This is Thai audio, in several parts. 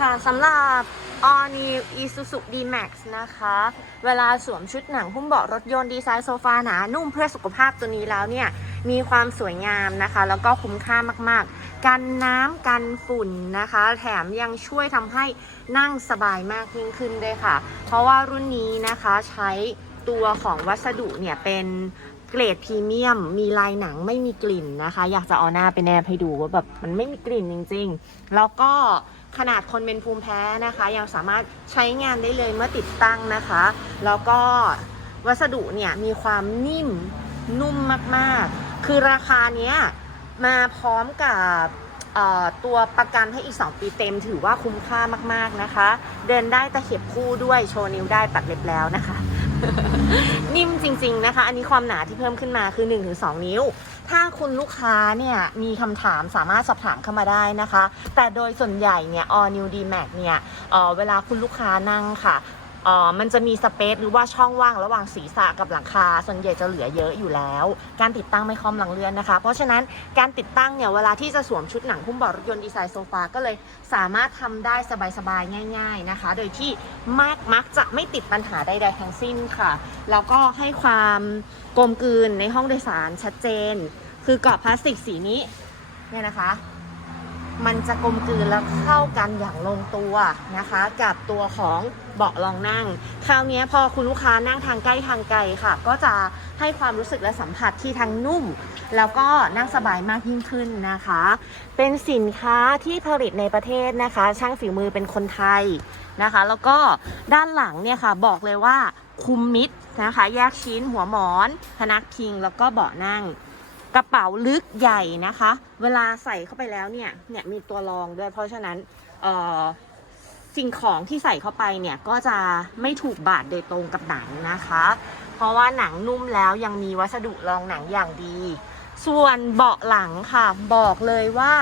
ค่ะสำหรับ All New Isuzu D-Max นะคะ เวลาสวมชุดหนังหุ้มเบาะรถยนต์ดีไซน์โซฟาหนานุ่มเพื่อสุขภาพตัวนี้แล้วเนี่ย มีความสวยงามนะคะ แล้วก็คุ้มค่ามากๆ กันน้ำกันฝุ่นนะคะ แถมยังช่วยทำให้นั่งสบายมากยิ่งขึ้นด้วยค่ะ เพราะว่ารุ่นนี้นะคะใช้ตัวของวัสดุเนี่ยเป็น เกรดพรีเมียม มีลายหนังไม่มีกลิ่นนะคะ อยากจะเอาหน้าไปแนบให้ดูว่าแบบมันไม่มีกลิ่นจริง ๆ แล้วก็ขนาดคนเป็นภูมิแพ้นะคะ ยังสามารถใช้งานได้เลยเมื่อติดตั้งนะคะ แล้วก็วัสดุเนี่ยมีความนิ่มนุ่มมากๆ คือราคาเนี้ยมาพร้อมกับตัวประกันให้อีก 2 ปีเต็มถือว่าคุ้มค่ามากๆนะคะ เดินได้ตะเข็บคู่ด้วยโชว์นิ้วได้ตัดเล็บแล้วนะคะ นิ่มจริง ๆนะคะ อันนี้ความหนาที่เพิ่มขึ้นมาคือ 1-2 นิ้ว ถ้าคุณลูกค้าเนี่ยมีคำถามสามารถสอบถามเข้ามาได้นะคะ แต่โดยส่วนใหญ่เนี่ย All New D Max เนี่ยเออเวลาคุณลูกค้านั่งค่ะ เอ่อมันจะมีสเปซหรือว่าช่องว่างระหว่างศีรษะกับหลังคา ส่วนใหญ่จะเหลือเยอะอยู่แล้ว การติดตั้งไม่คอมหลังเรือนนะคะ เพราะฉะนั้นการติดตั้งเนี่ยเวลาที่จะสวมชุดหนังหุ้มเบาะรถยนต์ดีไซน์โซฟาก็เลยสามารถทำได้สบายๆง่าย ๆนะคะ โดยที่มากมักจะไม่ติดปัญหาใดๆทั้งสิ้นค่ะ แล้วก็ให้ความกลมกลืนในห้องโดยสารชัดเจน คือกรอบพลาสติกสีนี้เนี่ยนะคะ มันจะกลมกลืนแล้วเข้ากันอย่างลงตัวนะคะ กับตัวของเบาะรองนั่ง คราวนี้พอคุณลูกค้านั่งทางใกล้ทางไกลค่ะ ก็จะให้ความรู้สึกและสัมผัสที่ทั้งนุ่ม แล้วก็นั่งสบายมากยิ่งขึ้นนะคะ เป็นสินค้าที่ผลิตในประเทศนะคะ ช่างฝีมือเป็นคนไทยนะคะ แล้วก็ด้านหลังเนี่ยค่ะบอกเลยว่าคุมมิดนะคะ แยกชิ้นหัวหมอน พนักพิงแล้วก็เบาะนั่ง กระเป๋าลึกใหญ่นะคะ เวลาใส่เข้าไปแล้วเนี่ย เนี่ยมีตัวรองด้วย เพราะฉะนั้นเอ่อสิ่งของที่ใส่เข้าไปเนี่ยก็จะไม่ถูกบาดโดยตรงกับหนังนะคะ เพราะว่าหนังนุ่มแล้วยังมีวัสดุรองหนังอย่างดี ส่วนเบาะหลังค่ะ บอกเลยว่า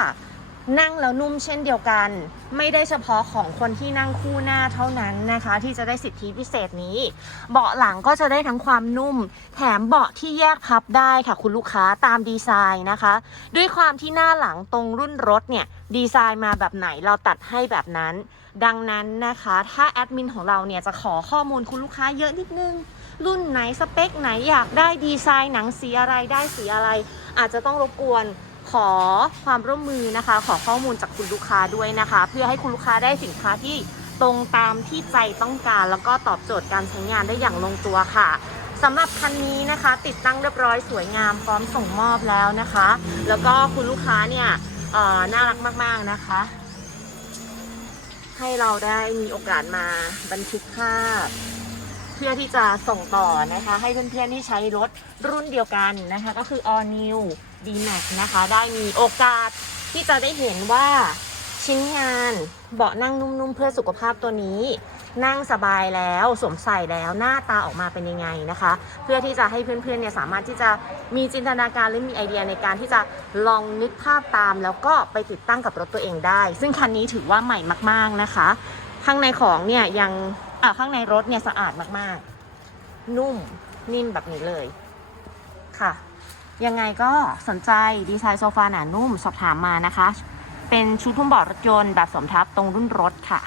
นั่งแล้วนุ่มเช่นเดียวกัน ไม่ได้เฉพาะของคนที่นั่งคู่หน้าเท่านั้นนะคะ ที่จะได้สิทธิพิเศษนี้ เบาะหลังก็จะได้ทั้งความนุ่ม แถมเบาะที่แยกพับได้ค่ะคุณลูกค้าตามดีไซน์นะคะ ด้วยความที่หน้าหลังตรงรุ่นรถเนี่ยดีไซน์มาแบบไหนเราตัดให้แบบนั้น ดังนั้นนะคะ ถ้าแอดมินของเราเนี่ยจะขอข้อมูลคุณลูกค้าเยอะนิดนึงรุ่นไหนสเปคไหนอยากได้ดีไซน์หนังสีอะไรได้สีอะไร อาจจะต้องรบกวน ขอความร่วมมือนะคะ ขอข้อมูลจากคุณลูกค้าด้วยนะคะ เพื่อให้คุณลูกค้าได้สินค้าที่ตรงตามที่ใจต้องการ แล้วก็ตอบโจทย์การใช้งานได้อย่างลงตัวค่ะสำหรับคันนี้นะคะ ติดตั้งเรียบร้อยสวยงามพร้อมส่งมอบแล้วนะคะ แล้วก็คุณลูกค้าเนี่ยเออน่ารักมาก ๆนะคะ ให้เราได้มีโอกาสมาบันทึกภาพ เพื่อที่จะส่งต่อนะคะ ให้เพื่อนๆที่ใช้รถรุ่นเดียวกันนะคะ ก็คือ All New D Max นะคะ ได้มีโอกาสที่จะได้เห็นว่าชิ้นงานเบาะนั่งนุ่มๆ เพื่อสุขภาพตัวนี้ นั่งสบายแล้วสวมใส่แล้วหน้าตาออกมาเป็นยังไงนะคะ เพื่อที่จะให้เพื่อนๆเนี่ยสามารถที่จะมีจินตนาการหรือมีไอเดียในการที่จะลองนึกภาพตาม แล้วก็ไปติดตั้งกับรถตัวเองได้ ซึ่งคันนี้ถือว่าใหม่มากๆนะคะ ข้างในของเนี่ยยัง อะข้างในรถเนี่ยสะอาดมากๆ นุ่มนิ่มแบบนี้เลย ค่ะ ยังไงก็สนใจดีไซน์โซฟาหนานุ่มสอบถามมานะคะ เป็นชุดทุ่มเบาะรถยนต์แบบสมทับตรงรุ่นรถค่ะ